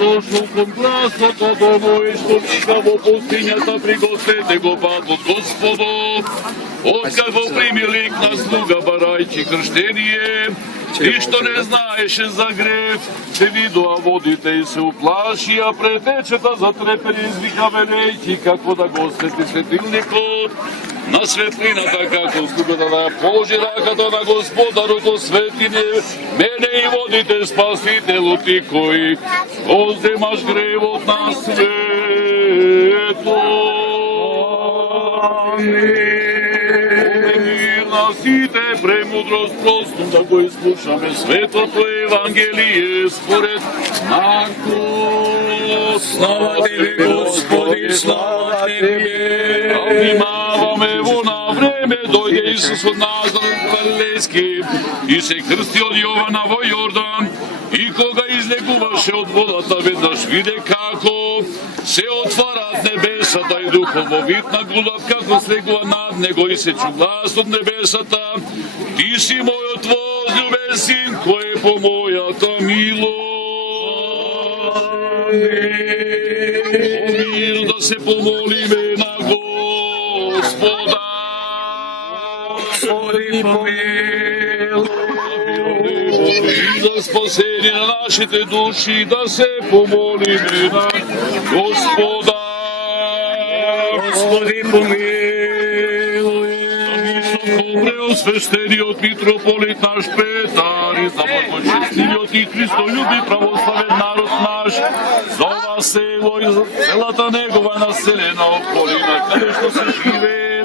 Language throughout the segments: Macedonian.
Дошол кон гласот од овој што вика во пустињата пригответе го патот Господов. Откад го прими лик на слуга барајќи крштение, и што не знаеше за грев, се видоа водите и се уплашија, претечета затрепери извика велејќи како да го освети светилникот. На светлината како слугата да ја положи раката на Господарот осветине, мене и водите Спасителот ти кој го земаш гревот на светот. На сите премудрост простум да го изслушаме светото Евангелие според Марко. Слава Тебе, Господи, слава Тебе. Внимаваме во на време, дојде Исус од Назарет Галилејски и се крсти од Јована во Јордан. И кога излегуваше од водата, веднаш виде како се отвараат небесата и духот во вид на голуб како слегува над него и се чу глас од небесата: Ти си мојот возлюбен син, кој е по мојата милост. Мир да се помолиме на Господа. Господи, помилуј. И за спасение на нашите души да се помолиме на Господа. Господи, помилуј. Преосвещениот митрополит наш Петар и за благочестивиот и Христолюби православен народ наш, за ова село и за целата негова населена околина, каде што се живее,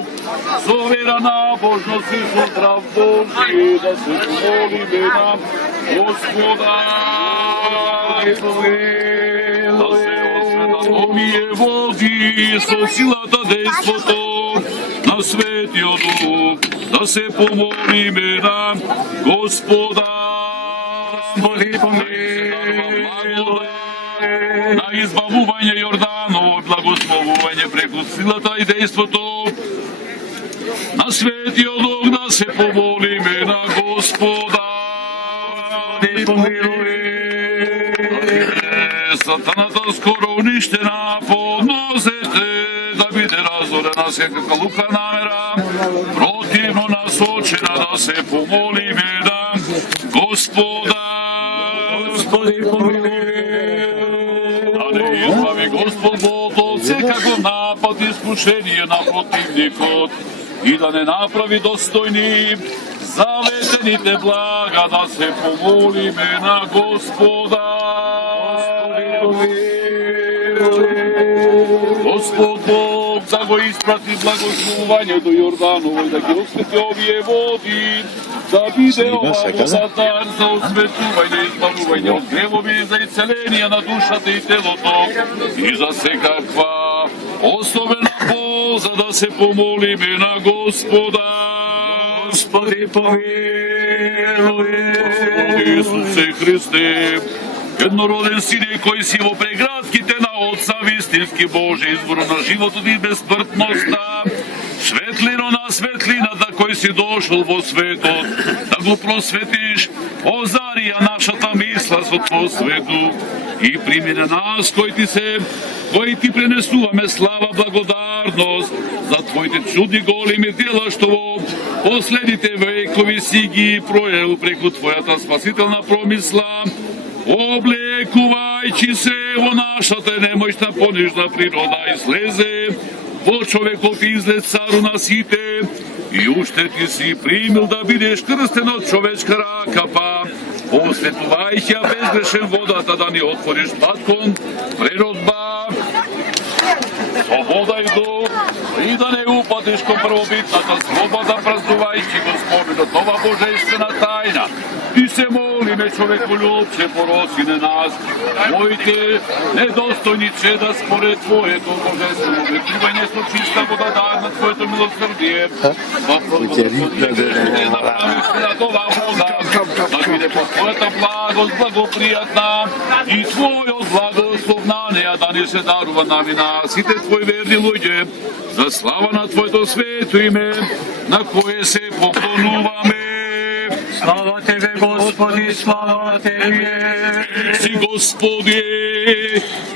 со вера набожност и со здрав Божи, да се помолиме на Господа. Да се осветат овие води со силата дејството на Светиот Дух, да се помолиме на Господа. Господи, помилуј. На избавување Јорданово благословување преку силата и дејството на Светиот Дух, да се помолиме на Господа. Господи, помилуј. Сатаната скоро уништена, подносете да биде разорена секака лука намера, противно насочена, да се помолиме на Господа. Господи, помилуј. Да не избави Господ Бог од секаков напад и искушение на противникот и да не направи достојни заветените блага, да се помолиме на Господа. Господ Бог да го испрати благословување до Јорданово и да ги освети овие води, да биде ова вода дар за осветување и избавување од гревови, за исцеление на душата и телото и за секаква особена полза, да се помолиме на Господа. Господи, помилуј. Исусе Христе, еднороден Сине, кој си во преградките на Отца, вистински Боже, извор на животот и безсмртноста, светлино на светлината, кој си дошол во светот, да го просветиш, озарија нашата мисла со Твој свету и прими на нас, кои ти пренесуваме слава, благодарност за Твоите чудни големи дела, што во последните векови си ги пројел преку Твојата спасителна промисла, облекувајќи се во нашата немојна понижна природа и слезе во човеков изглед цару на сите и уште ти си примил да бидеш крстен од човечка рака, па осветувајќи ја безгрешен водата да ни отвориш пат кон преродба со вода и дух и да не упадиш кон првобитната слобода, празнувајќи го споменот ова божествена тајна. Ти се молиме, човеколюбче, пороци на нас, моите недостојни чеда според Твоето божествено облекување со чиста вода дар на Твоето милосрдие. Во првото направиш на това вода, да биде по Твојата благост благопријатна и Твојот благослов на неја да ни се дарува нами на сите Твои верни луѓе, за слава на Твоето свето име, на кое се поклонуваме. Слава Тебе, Тебе, Господи, слава Тебе. Си, Господи,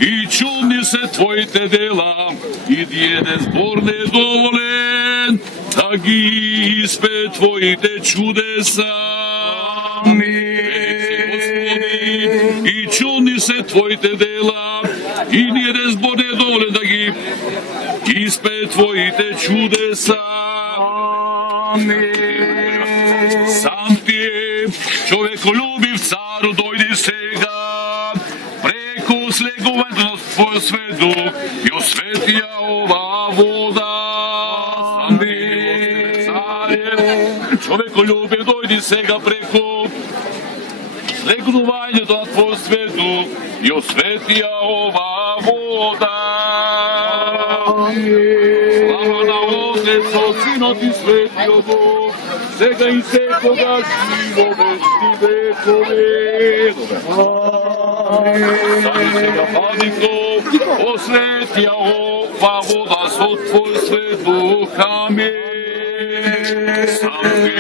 и чудни се Твоите дела, и еден збор не е доволен, да ги испе Твоите чудеса. Господи, и чудни се Твоите дела, и еден збор не е доволен, да ги испе Твоите чудеса. Сам Ти, човеколюбив цару, дојди сега, преку слегувањето на Твој свет дух и осветија ова вода. Сам Ти, царе, човеколюбив, дојди сега преку слегувањето на Твој свет дух и осветија ова вода. Слава на Отецот, Синот и Светиот Дух, сега и секогаш и во вечни векови. Сами сега, Владико, осветија ова вода со Твој свет дух. Амин. Сами,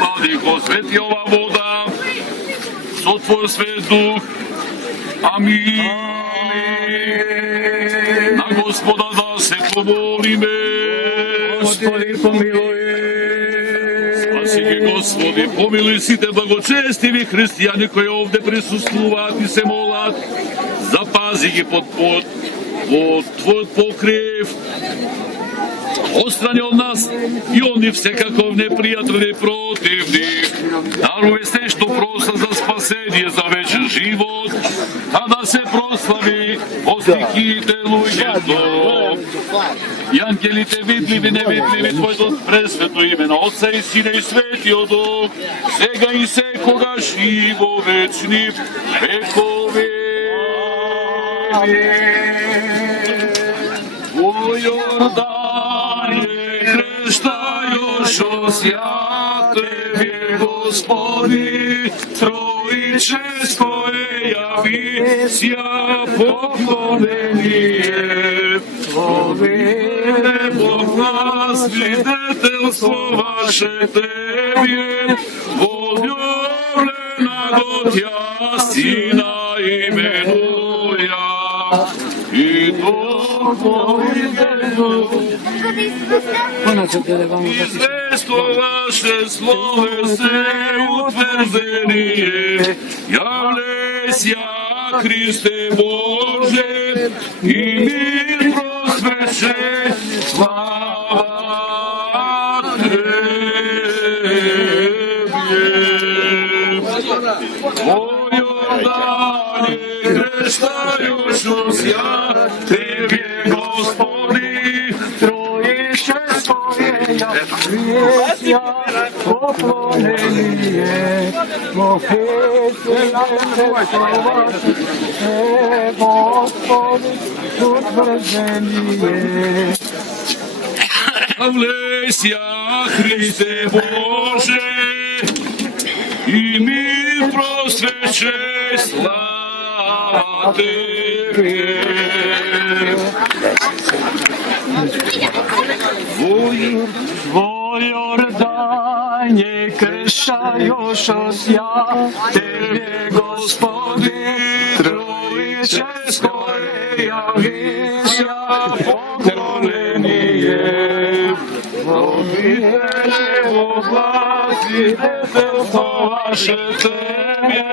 Владико, освети ова вода со Твој свет дух. Амин. На Господа да се помолиме. Господи, помилуј. Спаси ги, Господи, помилуј сите благочестиви христијани кои овде присуствуваат и се молат. Запази ги под Твојот покрив. Острани од нас и они всекаков непријатели противни. Дарувај се што проста за спасение, за вечен живот, а да се прослави во стихиите луѓето. И ангелите видливи, невидливи, Твоето пресвето име на Отца и Сина и Светиот Дух, сега и секогаш и во вечни векови. Во Јордане крштајош осјате, Господи, Троическо јави сја поклонение. Овие Бог нас свидетелство ваше Тебе, возлюблена го Тја Сина именуја. И известуваше словесе утврдение, јавлеся Христе Боже, и мир просвеше, слава Тебе. О Јордане крштајош осјате, Господи, Троическо јавија поклонение. Господи, утврдение. Јавлеся Христе Боже, и мир просвече, слава Тебе. Во Јордане кршајош осјате, Господи, Троическо јавися поклонение. Овие свидетелство ваше Тебе,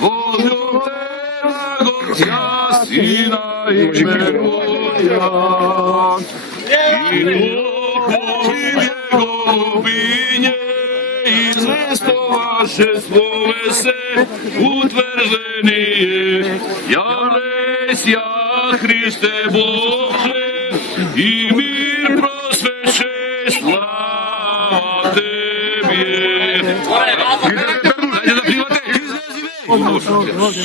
возлюблена го Тја Сина именуја. И духови Неговиње известуваше словесе утврдение. Јавлеся Христе Боже, и мир просвеше, слава Тебе. Дајте да пливате. По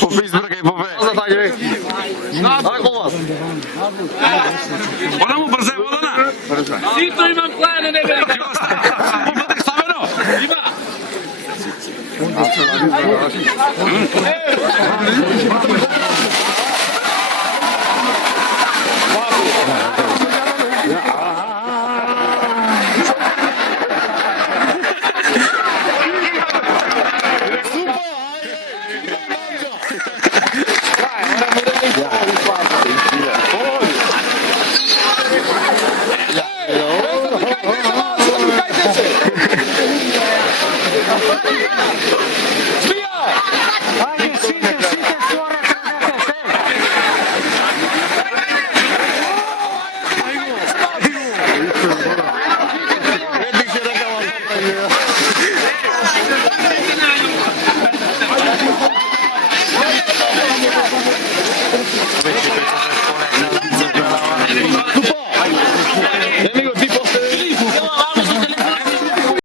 Фейсбук и по Фейсбук. Ако вас. Одаму брзај водана. Сито имам плане, не бе. Имате ставено? Има.